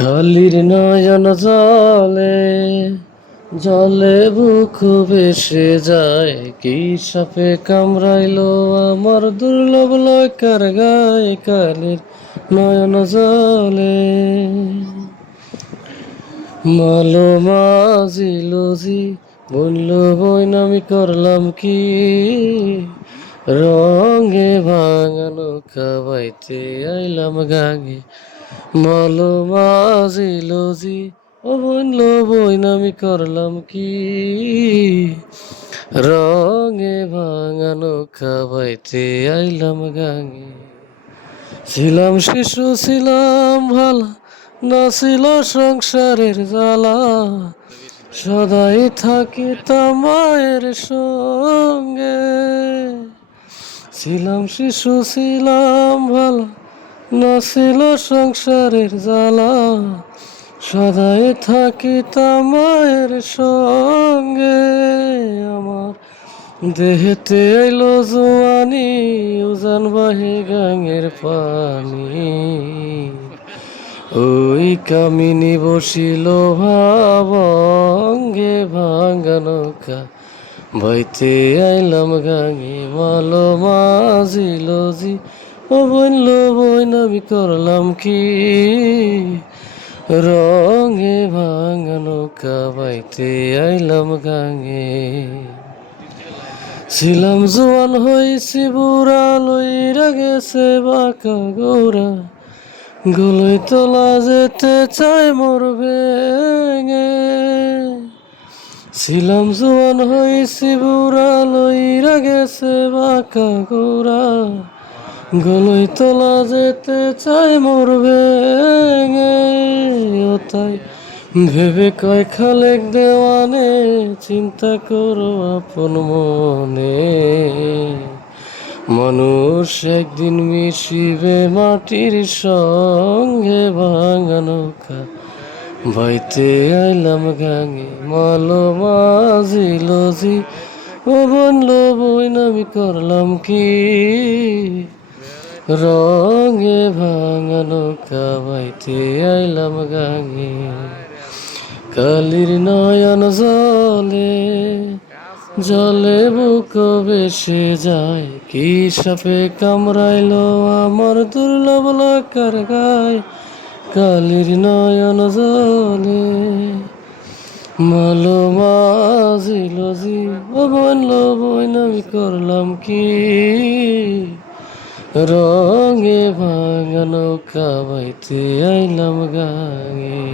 কালির নয়ন জলে জলে বুক ভেসে যায়, কি সাপে কামড়াইলো আমার দুর্লভ লয়কার গায়ে। কালির নয়ন জলে মালো মাজিলো জি বলল বইন আমি করলাম কি, রঙে ভাঙানো খাবাইতে আইলাম গাঙে। মালো মাজিলো জি ও বইনলো বইন আমি করলাম কি, রঙে ভাঙানো খাবাইতে আইলাম গাঙে। ছিলাম শিশু ছিলাম ভালা, না ছিল সংসারের জ্বালা, সদাই থাকিতাম মায়ের সঙ্গে। ছিলাম শিশু ছিলাম ভালা, না ছিল সংসারের জ্বালা, সদাই থাকিতাম মায়ের সঙ্গে। আমার দেহেতে এলো জোয়ানি, উজান বাহে গাঙের পানি, ওই কামিনী বসিল ভাবঙ্গে ভাঙা নৌকা বাইতে আইলাম গাঙে। মালো মাজিল জি ও বইনল বইন আমি করলাম কি, রঙে ভাঙা নৌকা বাইতে আইলাম গাঙে। ছিলাম জোয়ান হইছি বুড়া, লইরা গেছে বাঁকা গোরা, গলই তোলা যেতে চাই মোর ভেঙে। ছিলাম জোয়ান হইছি বুড়া, লইরা গেছে বাঁকা গোরা, গলই তোলা যেতে চাই মোর ভেঙে। ও তাই ভেবে কয় খালেক দেওয়ানে, চিন্তা করো আপন মনে, মানুষ একদিন মিশিবে মাটির সঙ্গে। ভাঙা নৌকা বাইতে আইলাম গাঙে। মালো মাজিল জি ও বনলো বইন আমি করলাম কি, রঙে ভাঙা নৌকা বাইতে আইলাম গাঙে। কালির নয়ন জলে জলে বুক ভেসে যায়, কি সাপে কামড়াইলো আমার দুর্লভ লয়কার গায়। কালির নয়ন জলে মালো মাজিল জি ও বইনল বইন আমি করলাম কি, রঙে ভাঙা নৌকা বাইতে আইলাম গাঙে।